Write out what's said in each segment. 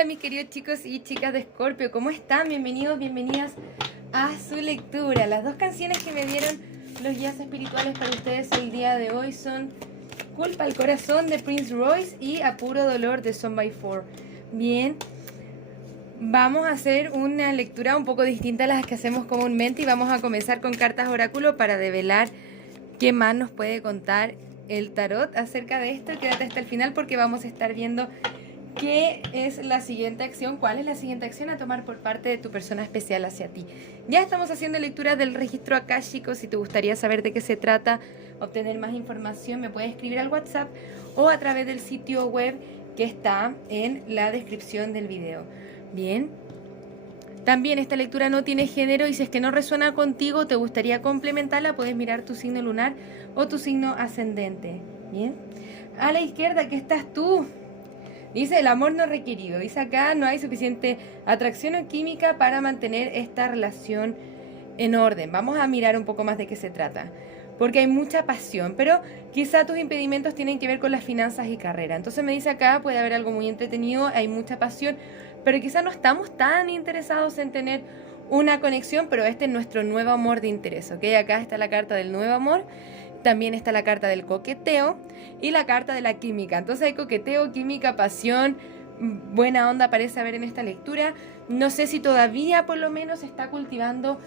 Hola mis queridos chicos y chicas de Escorpio, ¿cómo están? Bienvenidos, bienvenidas a su lectura. Las dos canciones que me dieron los guías espirituales para ustedes el día de hoy son Culpa al Corazón de Prince Royce y A Puro Dolor de Son by Four. Bien, vamos a hacer una lectura un poco distinta a las que hacemos comúnmente y vamos a comenzar con cartas oráculo para develar qué más nos puede contar el tarot acerca de esto. Quédate hasta el final porque vamos a estar viendo ¿qué es la siguiente acción? ¿Cuál es la siguiente acción a tomar por parte de tu persona especial hacia ti? Ya estamos haciendo lectura del registro akáshico. Si te gustaría saber de qué se trata, obtener más información, me puedes escribir al WhatsApp o a través del sitio web que está en la descripción del video. Bien. También esta lectura no tiene género y si es que no resuena contigo, te gustaría complementarla, puedes mirar tu signo lunar o tu signo ascendente. Bien. A la izquierda, ¿qué estás tú? Dice el amor no requerido. Dice acá no hay suficiente atracción o química para mantener esta relación en orden. Vamos a mirar un poco más de qué se trata. Porque hay mucha pasión, pero quizá tus impedimentos tienen que ver con las finanzas y carrera. Entonces me dice acá puede haber algo muy entretenido, hay mucha pasión, pero quizá no estamos tan interesados en tener una conexión, pero este es nuestro nuevo amor de interés, ¿ok? Acá está la carta del nuevo amor. También está la carta del coqueteo y la carta de la química. Entonces hay coqueteo, química, pasión, buena onda parece haber en esta lectura. No sé si todavía por lo menos está cultivando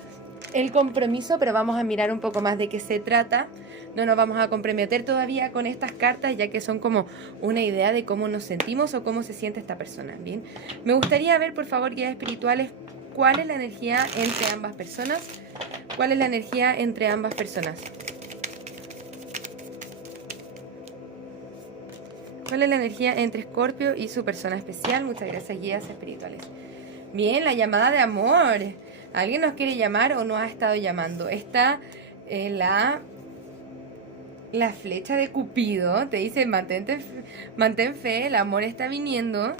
el compromiso, pero vamos a mirar un poco más de qué se trata. No nos vamos a comprometer todavía con estas cartas, ya que son como una idea de cómo nos sentimos o cómo se siente esta persona. Bien, me gustaría ver, por favor, guías espirituales, cuál es la energía entre ambas personas. ¿Cuál es la energía entre ambas personas? ¿Cuál es la energía entre Escorpio y su persona especial? Muchas gracias, guías espirituales. Bien, la llamada de amor. ¿Alguien nos quiere llamar o nos ha estado llamando? Está la flecha de Cupido. Te dice, mantén fe, el amor está viniendo.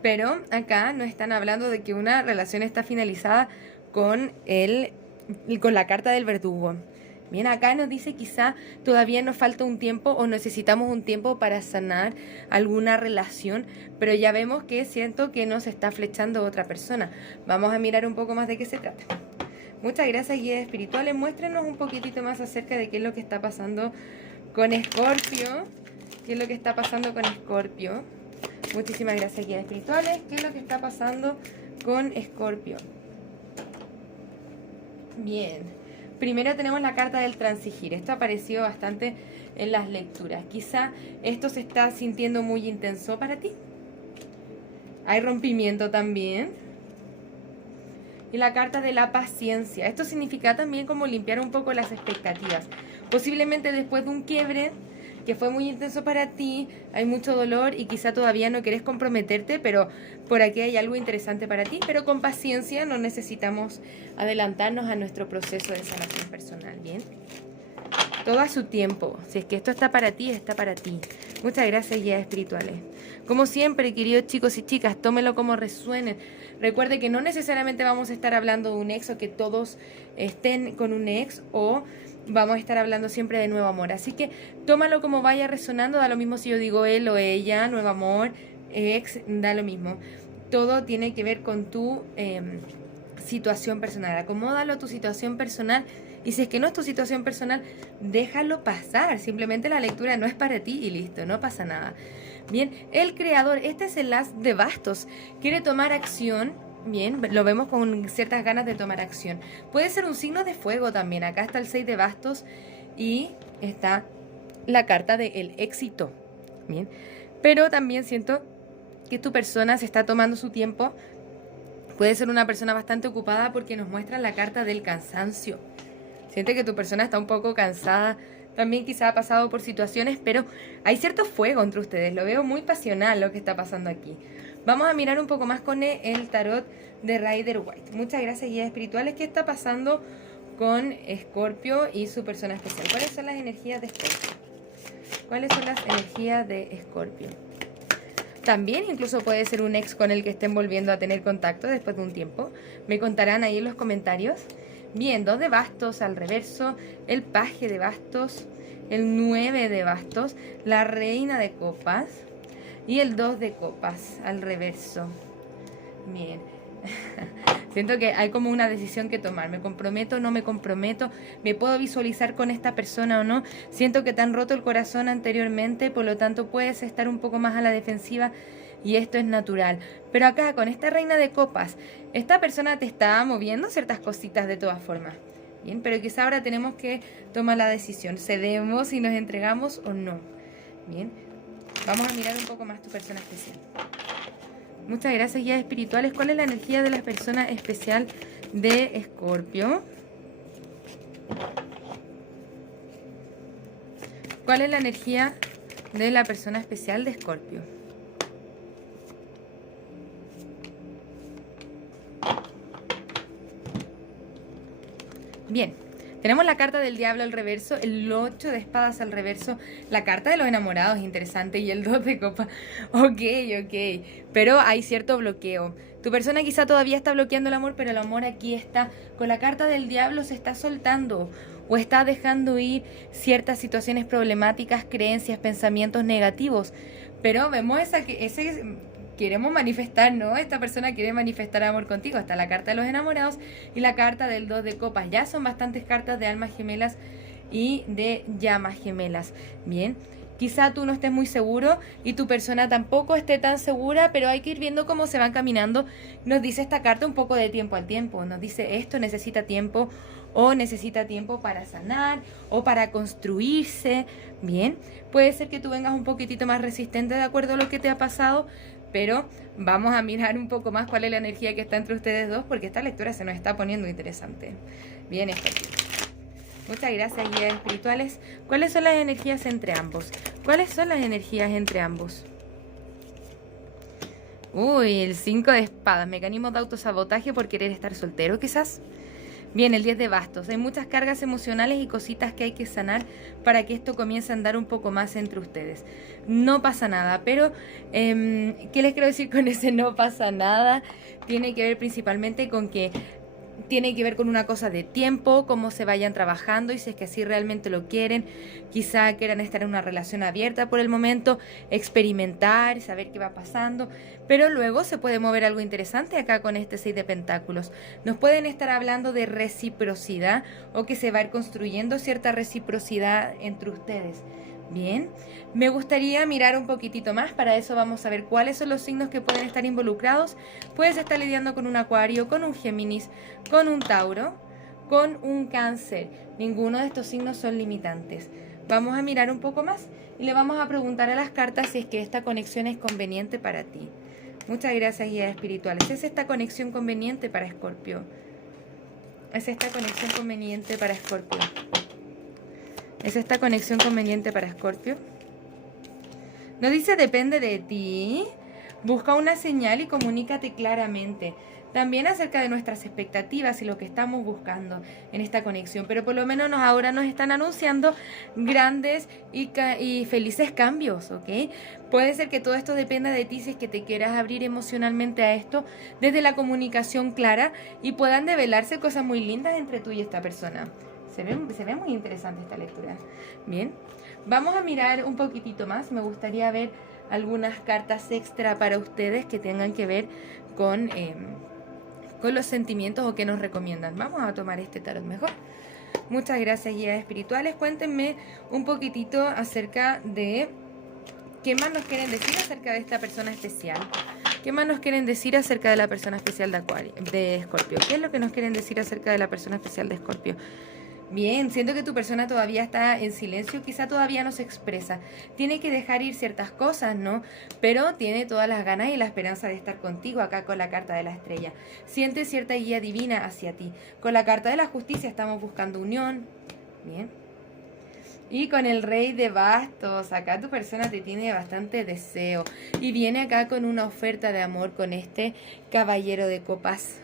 Pero acá no están hablando de que una relación está finalizada con la carta del verdugo. Bien, acá nos dice quizá todavía nos falta un tiempo o necesitamos un tiempo para sanar alguna relación, pero ya vemos que siento que nos está flechando otra persona. Vamos a mirar un poco más de qué se trata. Muchas gracias, guías espirituales. Muéstrenos un poquitito más acerca de qué es lo que está pasando con Escorpio. ¿Qué es lo que está pasando con Escorpio? Muchísimas gracias, guías espirituales. ¿Qué es lo que está pasando con Escorpio? Bien. Primero tenemos la carta del transigir. Esto ha aparecido bastante en las lecturas. Quizá esto se está sintiendo muy intenso para ti. Hay rompimiento también. Y la carta de la paciencia. Esto significa también como limpiar un poco las expectativas. Posiblemente después de un quiebre que fue muy intenso para ti, hay mucho dolor y quizá todavía no querés comprometerte, pero por aquí hay algo interesante para ti, pero con paciencia no necesitamos adelantarnos a nuestro proceso de sanación personal, ¿bien? Todo a su tiempo. Si es que esto está para ti, está para ti. Muchas gracias, guías espirituales. Como siempre, queridos chicos y chicas, tómelo como resuene. Recuerde que no necesariamente vamos a estar hablando de un ex o que todos estén con un ex o vamos a estar hablando siempre de nuevo amor. Así que tómalo como vaya resonando. Da lo mismo si yo digo él o ella, nuevo amor, ex, da lo mismo. Todo tiene que ver con tu situación personal. Acomódalo a tu situación personal. Y si es que no es tu situación personal, déjalo pasar. Simplemente la lectura no es para ti y listo, no pasa nada. Bien, el creador, este es el as de bastos. Quiere tomar acción. Bien, lo vemos con ciertas ganas de tomar acción. Puede ser un signo de fuego también. Acá está el 6 de bastos y está la carta del éxito. Bien, pero también siento que tu persona se está tomando su tiempo. Puede ser una persona bastante ocupada porque nos muestra la carta del cansancio. Siente que tu persona está un poco cansada. También quizá ha pasado por situaciones, pero hay cierto fuego entre ustedes. Lo veo muy pasional lo que está pasando aquí. Vamos a mirar un poco más con el tarot de Rider White. Muchas gracias, guías espirituales. ¿Qué está pasando con Escorpio y su persona especial? ¿Cuáles son las energías de Escorpio? ¿Cuáles son las energías de Escorpio? También incluso puede ser un ex con el que estén volviendo a tener contacto después de un tiempo. Me contarán ahí en los comentarios. Bien, 2 de bastos al reverso, el paje de bastos, el 9 de bastos, la reina de copas y el 2 de copas al reverso. Bien. Siento que hay como una decisión que tomar. ¿Me comprometo? ¿No me comprometo? ¿Me puedo visualizar con esta persona o no? Siento que te han roto el corazón anteriormente, por lo tanto puedes estar un poco más a la defensiva y esto es natural. Pero acá, con esta reina de copas, esta persona te está moviendo ciertas cositas de todas formas. Bien, pero quizá ahora tenemos que tomar la decisión. ¿Cedemos y nos entregamos o no? Bien, vamos a mirar un poco más tu persona especial. Muchas gracias, guías espirituales. ¿Cuál es la energía de la persona especial de Escorpio? ¿Cuál es la energía de la persona especial de Escorpio? Bien, tenemos la carta del diablo al reverso, el 8 de espadas al reverso, la carta de los enamorados, interesante, y el 2 de copas. Ok, pero hay cierto bloqueo. Tu persona quizá todavía está bloqueando el amor, pero el amor aquí está. Con la carta del diablo se está soltando o está dejando ir ciertas situaciones problemáticas, creencias, pensamientos negativos. Pero vemos queremos manifestar, ¿no? Esta persona quiere manifestar amor contigo. Está la carta de los enamorados y la carta del 2 de copas. Ya son bastantes cartas de almas gemelas y de llamas gemelas. Bien, quizá tú no estés muy seguro y tu persona tampoco esté tan segura, pero hay que ir viendo cómo se van caminando. Nos dice esta carta un poco de tiempo al tiempo. Nos dice esto necesita tiempo o necesita tiempo para sanar o para construirse. Bien, puede ser que tú vengas un poquitito más resistente de acuerdo a lo que te ha pasado, pero vamos a mirar un poco más cuál es la energía que está entre ustedes dos, porque esta lectura se nos está poniendo interesante. Bien, está aquí. Muchas gracias, guías espirituales. ¿Cuáles son las energías entre ambos? ¿Cuáles son las energías entre ambos? Uy, el 5 de espadas. Mecanismos de autosabotaje por querer estar soltero, quizás. Bien, el 10 de bastos. Hay muchas cargas emocionales y cositas que hay que sanar para que esto comience a andar un poco más entre ustedes. No pasa nada, pero ¿qué les quiero decir con ese no pasa nada? Tiene que ver principalmente con que tiene que ver con una cosa de tiempo, cómo se vayan trabajando y si es que así realmente lo quieren. Quizá quieran estar en una relación abierta por el momento, experimentar, saber qué va pasando, pero luego se puede mover algo interesante acá con este 6 de pentáculos. Nos pueden estar hablando de reciprocidad o que se va a ir construyendo cierta reciprocidad entre ustedes. Bien, me gustaría mirar un poquitito más. Para eso vamos a ver cuáles son los signos que pueden estar involucrados. Puedes estar lidiando con un Acuario, con un Géminis, con un Tauro, con un Cáncer. Ninguno de estos signos son limitantes. Vamos a mirar un poco más y le vamos a preguntar a las cartas si es que esta conexión es conveniente para ti. Muchas gracias, guías espirituales. ¿Es esta conexión conveniente para Escorpio? ¿Es esta conexión conveniente para Escorpio? ¿Es esta conexión conveniente para Escorpio? No dice depende de ti. Busca una señal y comunícate claramente. También acerca de nuestras expectativas y lo que estamos buscando en esta conexión. Pero por lo menos ahora nos están anunciando grandes y felices cambios, ¿ok? Puede ser que todo esto dependa de ti si es que te quieras abrir emocionalmente a esto desde la comunicación clara y puedan develarse cosas muy lindas entre tú y esta persona. Se ve muy interesante esta lectura. Bien, vamos a mirar un poquitito más. Me gustaría ver algunas cartas extra para ustedes que tengan que ver con los sentimientos o que nos recomiendan. Vamos a tomar este tarot mejor. Muchas gracias, guías espirituales. Cuéntenme un poquitito acerca de qué más nos quieren decir acerca de esta persona especial. ¿Qué más nos quieren decir acerca de la persona especial de Escorpio? ¿Qué es lo que nos quieren decir acerca de la persona especial de Escorpio? Bien, siento que tu persona todavía está en silencio, quizá todavía no se expresa. Tiene que dejar ir ciertas cosas, ¿no? Pero tiene todas las ganas y la esperanza de estar contigo acá con la carta de la estrella. Siente cierta guía divina hacia ti. Con la carta de la justicia estamos buscando unión. Bien. Y con el rey de bastos, acá tu persona te tiene bastante deseo. Y viene acá con una oferta de amor con este caballero de copas.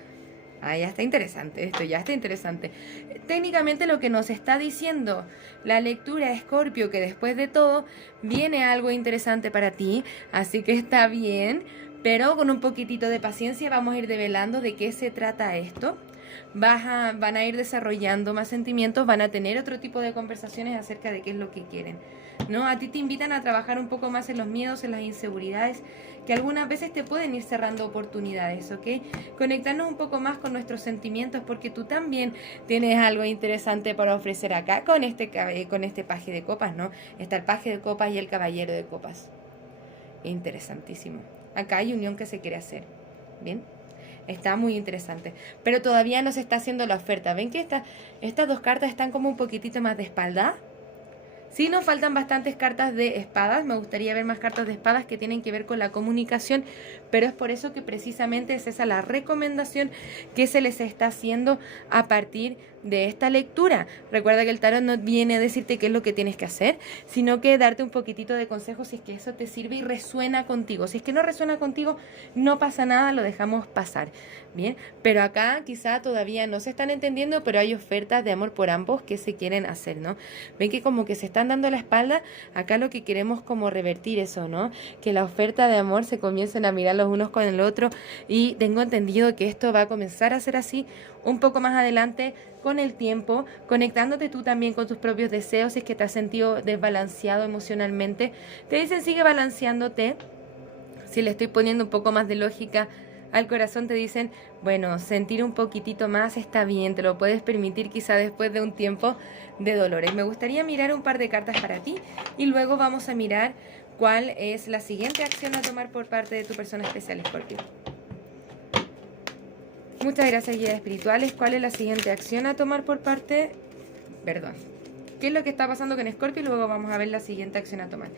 Ah, ya está interesante esto, ya está interesante. Técnicamente lo que nos está diciendo la lectura Escorpio, que después de todo viene algo interesante para ti, así que está bien, pero con un poquitito de paciencia vamos a ir develando de qué se trata esto. van a ir desarrollando más sentimientos, van a tener otro tipo de conversaciones acerca de qué es lo que quieren, ¿no? A ti te invitan a trabajar un poco más en los miedos, en las inseguridades, que algunas veces te pueden ir cerrando oportunidades, ¿ok? Conectarnos un poco más con nuestros sentimientos, porque tú también tienes algo interesante para ofrecer acá con este paje de copas, ¿no? Está el paje de copas y el caballero de copas. Interesantísimo. Acá hay unión que se quiere hacer, ¿bien? Está muy interesante, pero todavía no se está haciendo la oferta. ¿Ven que estas dos cartas están como un poquitito más de espalda? Sí, nos faltan bastantes cartas de espadas. Me gustaría ver más cartas de espadas que tienen que ver con la comunicación, pero es por eso que precisamente es esa la recomendación que se les está haciendo a partir de esta lectura. Recuerda que el tarot no viene a decirte qué es lo que tienes que hacer, sino que darte un poquitito de consejo si es que eso te sirve y resuena contigo. Si es que no resuena contigo, no pasa nada, lo dejamos pasar. Bien, pero acá quizá todavía no se están entendiendo, pero hay ofertas de amor por ambos que se quieren hacer, ¿no? Ven que como que se están dando la espalda. Acá lo que queremos como revertir eso, ¿no? Que la oferta de amor se comiencen a mirar los unos con el otro, y tengo entendido que esto va a comenzar a ser así un poco más adelante con el tiempo, conectándote tú también con tus propios deseos. Si es que te has sentido desbalanceado emocionalmente, te dicen sigue balanceándote. Si le estoy poniendo un poco más de lógica al corazón, te dicen, bueno, sentir un poquitito más está bien, te lo puedes permitir quizá después de un tiempo de dolores. Me gustaría mirar un par de cartas para ti y luego vamos a mirar cuál es la siguiente acción a tomar por parte de tu persona especial, Escorpio. Muchas gracias, guías espirituales. ¿Cuál es la siguiente acción a tomar por parte? Perdón. ¿Qué es lo que está pasando con Escorpio? Y luego vamos a ver la siguiente acción a tomar.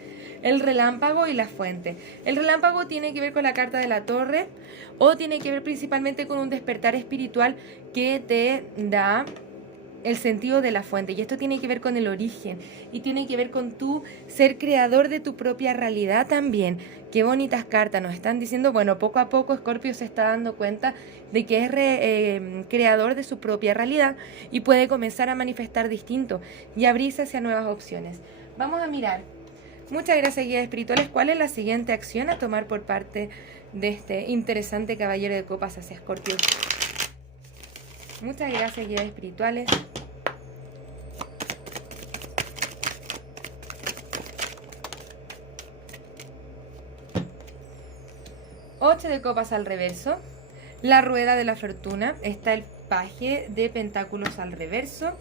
El relámpago y la fuente. El relámpago tiene que ver con la carta de la torre, o tiene que ver principalmente con un despertar espiritual que te da el sentido de la fuente. Y esto tiene que ver con el origen y tiene que ver con tu ser creador de tu propia realidad también. Qué bonitas cartas nos están diciendo. Bueno, poco a poco Escorpio se está dando cuenta de que es creador de su propia realidad y puede comenzar a manifestar distinto y abrirse hacia nuevas opciones. Vamos a mirar. Muchas gracias, guías espirituales. ¿Cuál es la siguiente acción a tomar por parte de este interesante caballero de copas hacia Escorpio? Muchas gracias, guías espirituales. Ocho de copas al reverso. La rueda de la fortuna. Está el paje de pentáculos al reverso.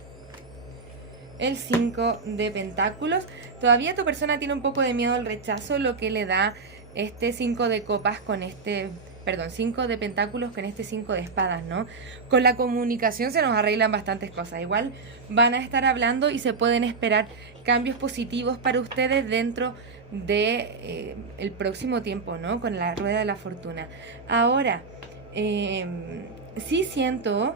El 5 de pentáculos. Todavía tu persona tiene un poco de miedo al rechazo, lo que le da este 5 de copas con este... Perdón, 5 de pentáculos con este 5 de espadas, ¿no? Con la comunicación se nos arreglan bastantes cosas. Igual van a estar hablando y se pueden esperar cambios positivos para ustedes dentro de el próximo tiempo, ¿no? Con la rueda de la fortuna. Ahora, sí siento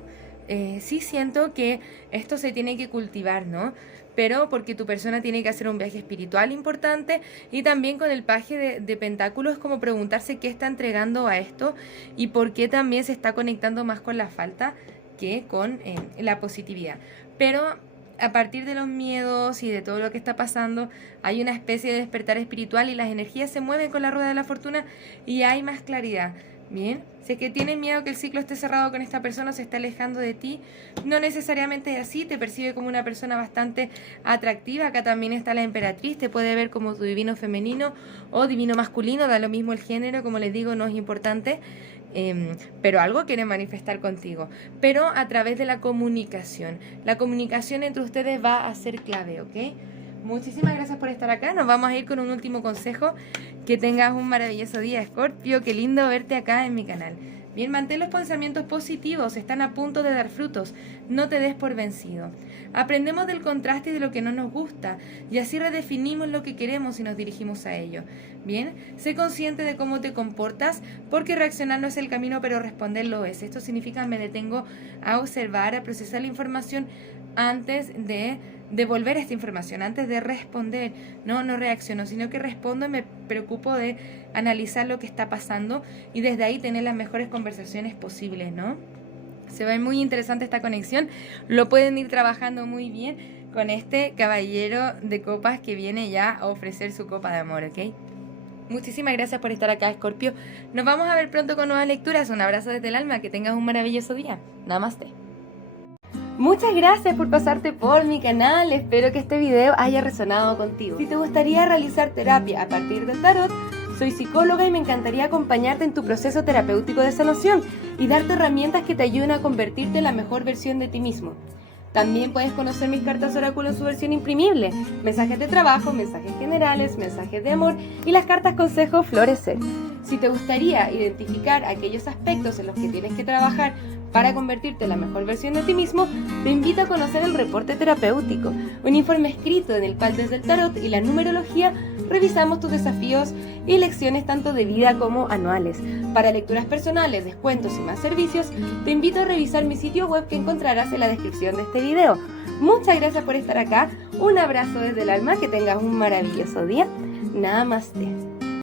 que esto se tiene que cultivar, ¿no? Pero porque tu persona tiene que hacer un viaje espiritual importante, y también con el paje de pentáculos es como preguntarse qué está entregando a esto y por qué también se está conectando más con la falta que con la positividad. Pero a partir de los miedos y de todo lo que está pasando, hay una especie de despertar espiritual y las energías se mueven con la rueda de la fortuna y hay más claridad. Bien, si es que tienes miedo que el ciclo esté cerrado con esta persona, se está alejando de ti, no necesariamente es así, te percibe como una persona bastante atractiva. Acá también está la emperatriz, te puede ver como tu divino femenino o divino masculino, da lo mismo el género, como les digo, no es importante, pero algo quiere manifestar contigo, pero a través de la comunicación. La comunicación entre ustedes va a ser clave, ¿ok? Muchísimas gracias por estar acá. Nos vamos a ir con un último consejo. Que tengas un maravilloso día, Escorpio. Qué lindo verte acá en mi canal. Bien, mantén los pensamientos positivos. Están a punto de dar frutos. No te des por vencido. Aprendemos del contraste y de lo que no nos gusta, y así redefinimos lo que queremos y nos dirigimos a ello. Bien, sé consciente de cómo te comportas, porque reaccionar no es el camino, pero responder lo es. Esto significa me detengo a observar, a procesar la información antes de devolver esta información, antes de responder. No reacciono, sino que respondo y me preocupo de analizar lo que está pasando y desde ahí tener las mejores conversaciones posibles, ¿no? Se ve muy interesante esta conexión. Lo pueden ir trabajando muy bien con este caballero de copas que viene ya a ofrecer su copa de amor, ¿ok? Muchísimas gracias por estar acá, Escorpio. Nos vamos a ver pronto con nuevas lecturas. Un abrazo desde el alma. Que tengas un maravilloso día. Namaste. Muchas gracias por pasarte por mi canal, espero que este video haya resonado contigo. Si te gustaría realizar terapia a partir del tarot, soy psicóloga y me encantaría acompañarte en tu proceso terapéutico de sanación y darte herramientas que te ayuden a convertirte en la mejor versión de ti mismo. También puedes conocer mis cartas oráculo en su versión imprimible, mensajes de trabajo, mensajes generales, mensajes de amor y las cartas consejo florecer. Si te gustaría identificar aquellos aspectos en los que tienes que trabajar para convertirte en la mejor versión de ti mismo, te invito a conocer el reporte terapéutico, un informe escrito en el cual desde el tarot y la numerología revisamos tus desafíos y lecciones tanto de vida como anuales. Para lecturas personales, descuentos y más servicios, te invito a revisar mi sitio web que encontrarás en la descripción de este video. Muchas gracias por estar acá, un abrazo desde el alma, que tengas un maravilloso día. Namaste.